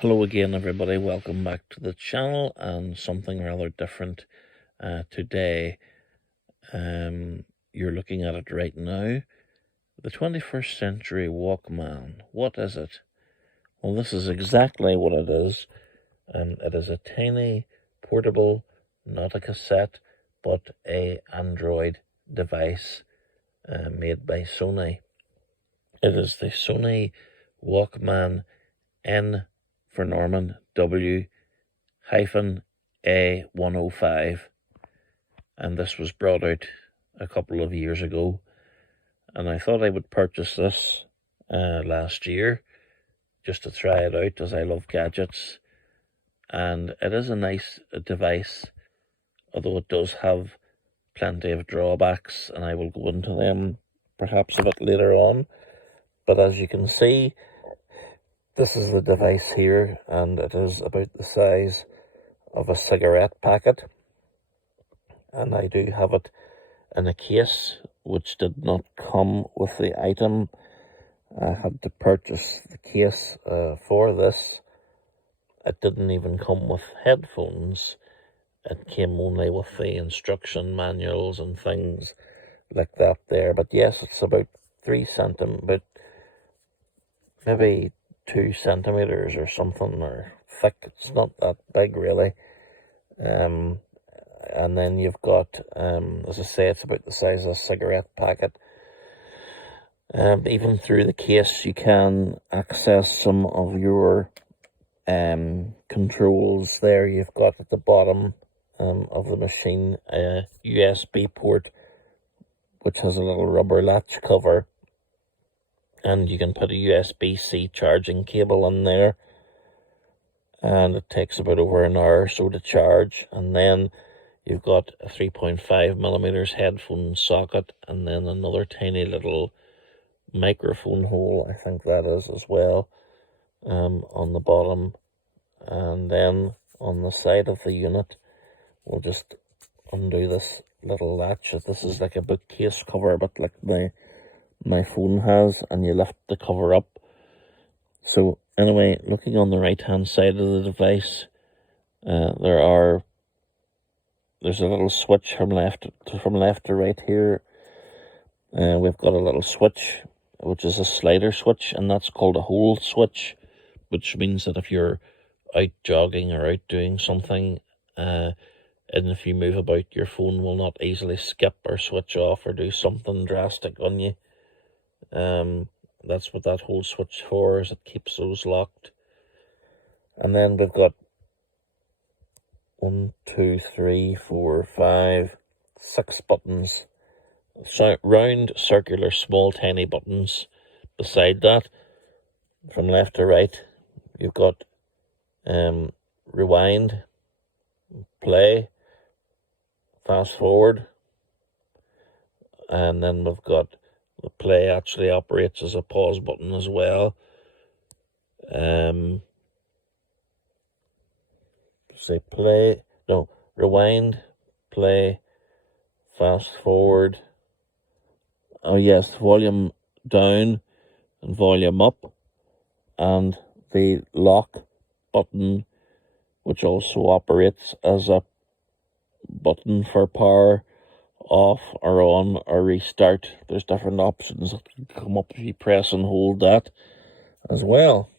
Hello again, everybody. Welcome back to the channel and something rather different today. You're looking at it right now. The 21st century Walkman. What is it? Well, this is exactly what it is. It is a tiny, portable, not a cassette, but a Android device made by Sony. It is the Sony Walkman N for Norman W-A105, and this was brought out a couple of years ago, and I thought I would purchase this last year just to try it out, as I love gadgets. And it is a nice device, although it does have plenty of drawbacks, and I will go into them perhaps a bit later on. But as you can see, this is the device here, and it is about the size of a cigarette packet. And I do have it in a case, which did not come with the item. I had to purchase the case for this. It didn't even come with headphones. It came only with the instruction manuals and things like that there. But yes, it's about 3 centimeters, maybe 2 centimeters or something, or thick. It's not that big really. And then you've got, as I say, it's about the size of a cigarette packet. Even through the case, you can access some of your controls there. You've got at the bottom of the machine a USB port, which has a little rubber latch cover, and you can put a USB-C charging cable in there, and it takes about over an hour or so to charge. And then you've got a 3.5 millimeters headphone socket, and then another tiny little microphone hole, I think that is as well, on the bottom. And then on the side of the unit, we'll just undo this little latch. This is like a bookcase cover, but like my phone has, and you lift the cover up. So anyway, looking on the right hand side of the device, there's a little switch from left to right here. We've got a little switch, which is a slider switch, and that's called a hold switch, which means that if you're out jogging or out doing something, and if you move about, your phone will not easily skip or switch off or do something drastic on you. That's what that hold switch for, is it keeps those locked. And then we've got 1, 2, 3, 4, 5, 6 buttons. So round, circular, small, tiny buttons. Beside that, from left to right, you've got rewind, play, fast forward, and then we've got the play actually operates as a pause button as well. Say play, no, rewind, play, fast forward. Oh yes, volume down and volume up, and the lock button, which also operates as a button for power off or on or restart. There's different options that can come up if you press and hold that as well.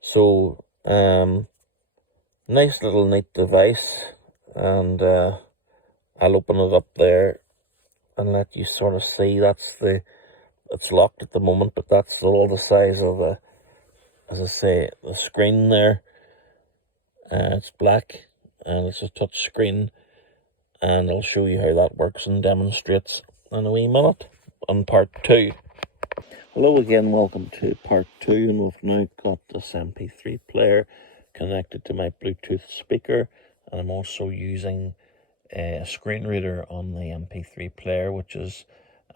So nice little neat device, and I'll open it up there and let you sort of see. It's locked at the moment, but that's all the size of the, as I say, the screen there. It's black and it's a touch screen, and I'll show you how that works and demonstrates in a wee minute on part 2. Hello again, welcome to part 2, and we've now got this MP3 player connected to my Bluetooth speaker, and I'm also using a screen reader on the MP3 player, which is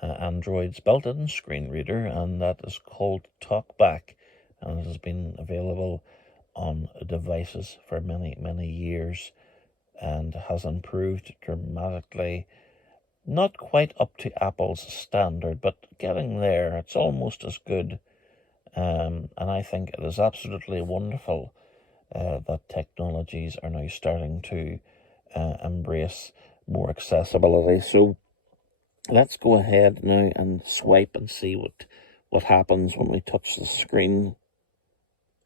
Android's built-in screen reader, and that is called TalkBack, and it has been available on devices for many years and has improved dramatically. Not quite up to Apple's standard, but getting there. It's almost as good And I think it is absolutely wonderful that technologies are now starting to embrace more accessibility. So let's go ahead now and swipe and see what happens when we touch the screen.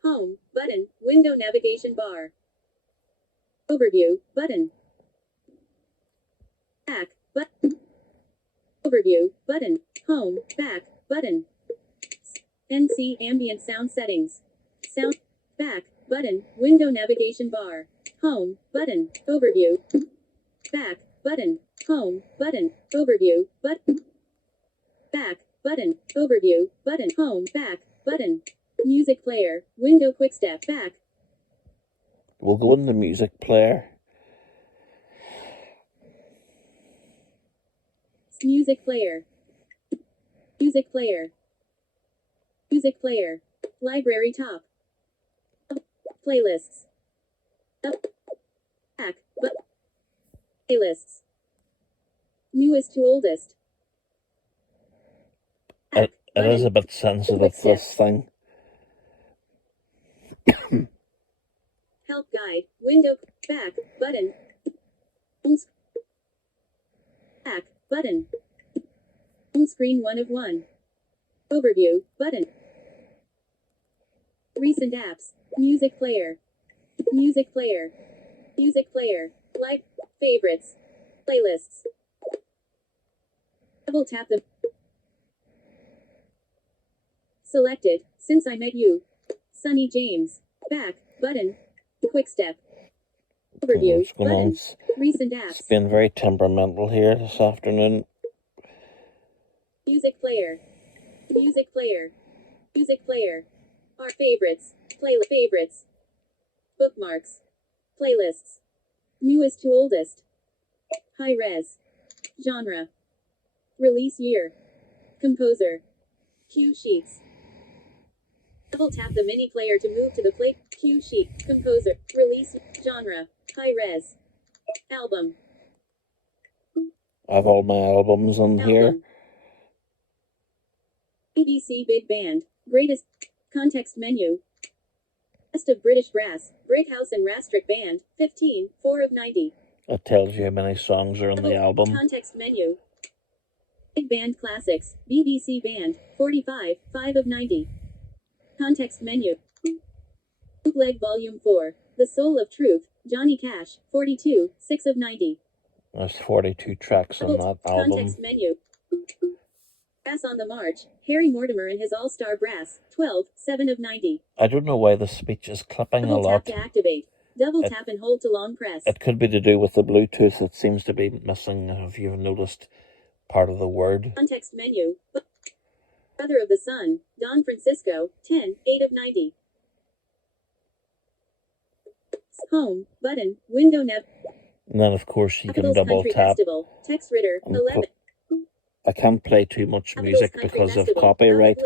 Home, button, window navigation bar. Overview, button. Back, button. Overview, button. Home, back, button. NC ambient sound settings. Sound, back, button, window navigation bar. Home, button, overview. Back, button, home, button, overview, button. Back, button, overview, button, home, back, button. Music player, window quick step, back. We'll go in the music player. Music player. Music player. Music player. Library top. Playlists. Back, but. Playlists. Newest to oldest. It is a bit sensitive, this thing. Help guide, window, back, button. Back, button. Home screen 1 of 1. Overview, button. Recent apps, music player. Music player. Music player. Like, favorites. Playlists. Double tap the. Selected, Since I Met You. Sunny James. Back, button. Quick step. Overview, button. Recent apps. It's been very temperamental here this afternoon. Music player. Music player. Music player. Our favorites. Favorites. Bookmarks. Playlists. Newest to oldest. High res. Genre. Release year. Composer. Cue sheets. Double tap the mini player to move to the play. Cue sheet. Composer. Release. Genre. High res. Album. I have all my albums on here. BBC Big Band. Greatest. Context menu. Best of British Brass. Brickhouse and Rastrick Band. 15. 4 of 90. It tells you how many songs are in the album. Context menu. Big Band Classics. BBC Band. 45. 5 of 90. Context menu. Bootleg Volume 4. The Soul of Truth. Johnny Cash. 42. 6 of 90. There's 42 tracks on that album. Context menu. Brass on the March. Harry Mortimer and his All-Star Brass. 12. 7 of 90. I don't know why the speech is clipping a lot. Double tap to activate. Double tap and hold to long press. It could be to do with the Bluetooth. It seems to be missing, if you've noticed, part of the word. Context menu. Brother of the Sun. Don Francisco. 10. 8 of 90. Home. Button. Window nav. And then, of course, you can double tap. Tex Ritter. 11. I can't play too much music because of copyright,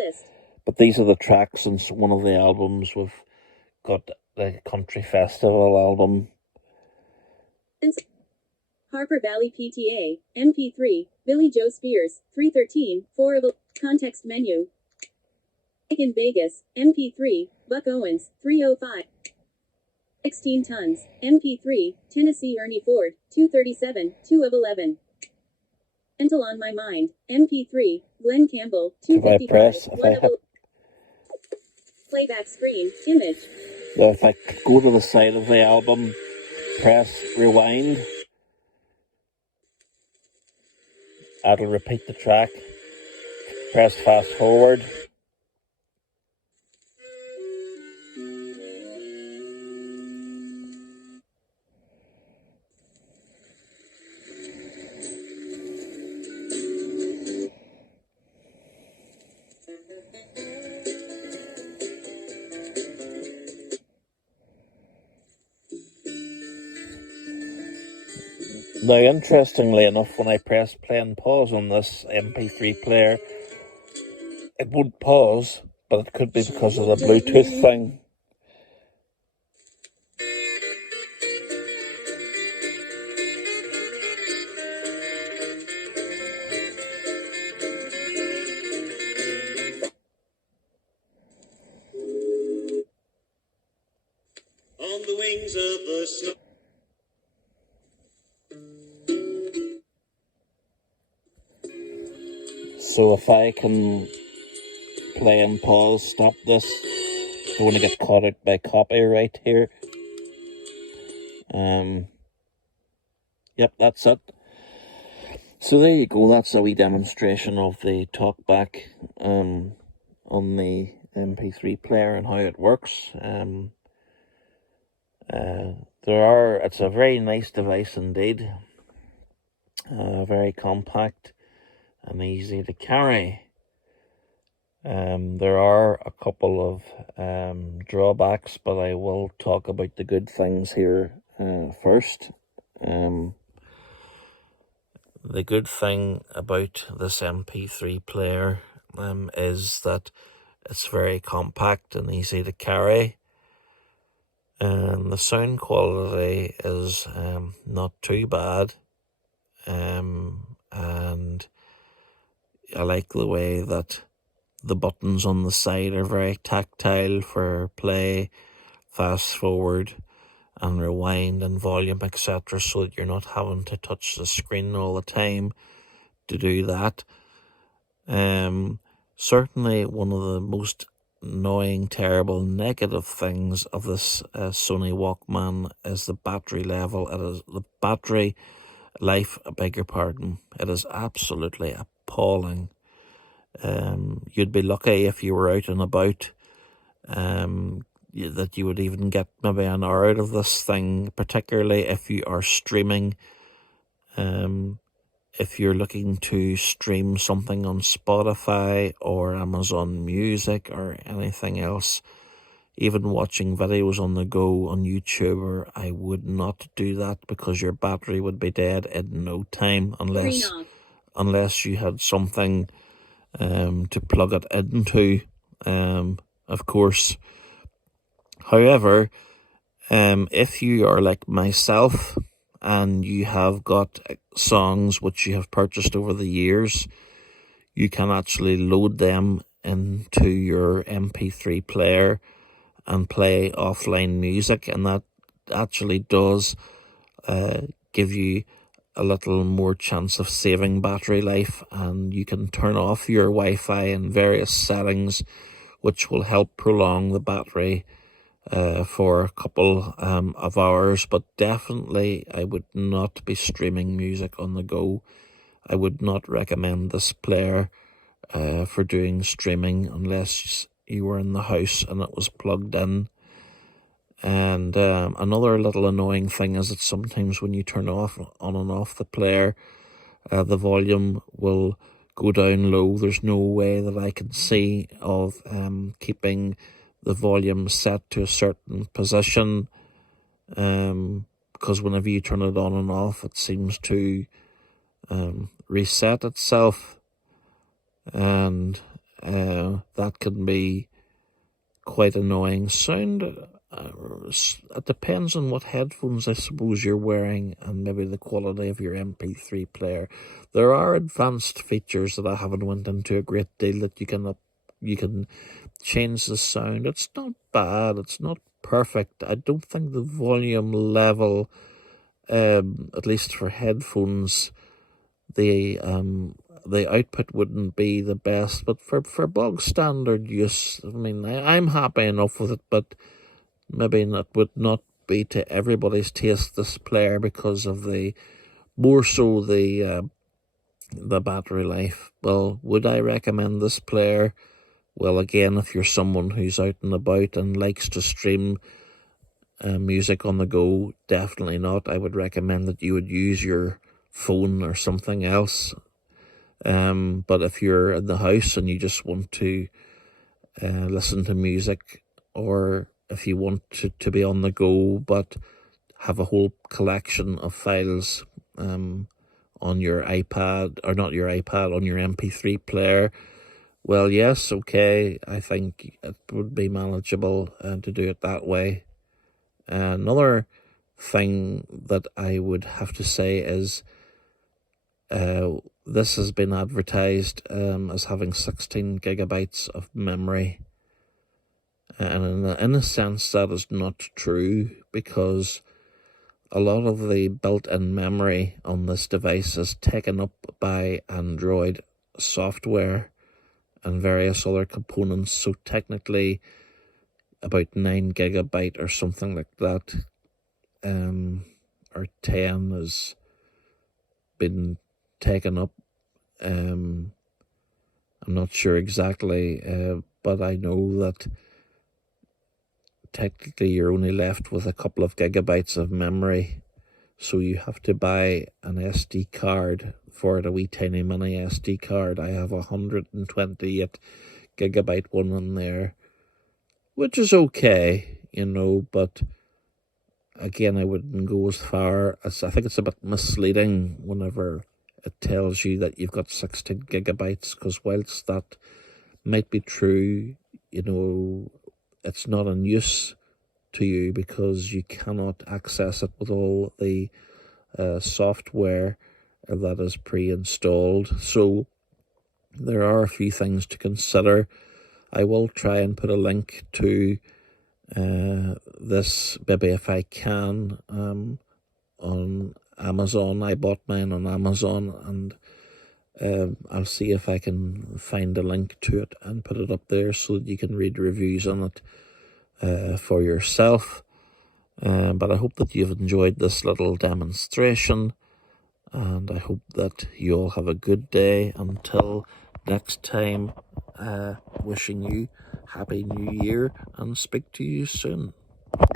but these are the tracks in one of the albums. We've got the Country Festival album. Harper Valley PTA, MP3, Billy Joe Spears, 313, 4 of context menu. In Vegas, MP3, Buck Owens, 305. 16 tons, MP3, Tennessee Ernie Ford, 237, 2 of 11. Mental on My Mind, MP3, Glenn Campbell, 255, 1 of 11. Playback screen, image. So if I go to the side of the album, press rewind, that'll repeat the track. Press fast forward. Now, interestingly enough, when I press play and pause on this MP3 player, it would pause, but it could be because of the Bluetooth thing. On the wings of the snow. So if I can play and pause, stop this. Don't want to get caught out by copyright here. Yep, that's it. So there you go. That's a wee demonstration of the talkback on the MP3 player and how it works. It's a very nice device indeed. Very compact and easy to carry. There are a couple of drawbacks, but I will talk about the good things here first. The good thing about this MP3 player is that it's very compact and easy to carry. And the sound quality is not too bad. And I like the way that the buttons on the side are very tactile for play, fast forward, and rewind and volume, etc., so that you're not having to touch the screen all the time to do that. Certainly one of the most annoying, terrible, negative things of this Sony Walkman is the battery level. It is the battery life, I beg your pardon. It is absolutely appalling. You'd be lucky if you were out and about that you would even get maybe an hour out of this thing, particularly if you are streaming. If you're looking to stream something on Spotify or Amazon Music or anything else, even watching videos on the go on YouTube, I would not do that because your battery would be dead in no time unless you had something to plug it into, of course. However, if you are like myself and you have got songs which you have purchased over the years, you can actually load them into your MP3 player and play offline music, and that actually does give you a little more chance of saving battery life, and you can turn off your Wi-Fi in various settings which will help prolong the battery for a couple of hours. But definitely I would not be streaming music on the go. I would not recommend this player for doing streaming unless you were in the house and it was plugged in. And another little annoying thing is that sometimes when you turn on and off the player, the volume will go down low. There's no way that I can see of keeping the volume set to a certain position, because whenever you turn it on and off, it seems to reset itself, and that can be quite annoying. Sound, it depends on what headphones I suppose you're wearing and maybe the quality of your MP3 player. There are advanced features that I haven't went into a great deal that you can change the sound. It's not bad, it's not perfect. I don't think the volume level, at least for headphones, the output wouldn't be the best, but for bog standard use, I mean, I'm happy enough with it, but maybe it would not be to everybody's taste, this player, because of more so the battery life. Well, would I recommend this player? Well, again, if you're someone who's out and about and likes to stream music on the go, definitely not. I would recommend that you would use your phone or something else. But if you're in the house and you just want to listen to music, or if you want to be on the go but have a whole collection of files on your iPad, or not your iPad, on your MP3 player, well, yes, okay, I think it would be manageable to do it that way. Another thing that I would have to say is this has been advertised as having 16 gigabytes of memory. And in a sense, that is not true, because a lot of the built-in memory on this device is taken up by Android software and various other components. So technically, about 9 gigabyte or something like that, or 10, has been taken up. I'm not sure exactly, but I know that technically you're only left with a couple of gigabytes of memory, so you have to buy an SD card for it, a wee tiny mini SD card. I have 128 gigabyte one in there, which is okay, but again, I wouldn't go as far as, I think it's a bit misleading whenever it tells you that you've got 16 gigabytes, because whilst that might be true, it's not in use to you because you cannot access it with all the software that is pre-installed. So there are a few things to consider. I will try and put a link to this, maybe if I can, on Amazon. I bought mine on Amazon, and I'll see if I can find a link to it and put it up there so that you can read reviews on it for yourself. But I hope that you've enjoyed this little demonstration, and I hope that you all have a good day. Until next time, wishing you Happy New Year, and speak to you soon.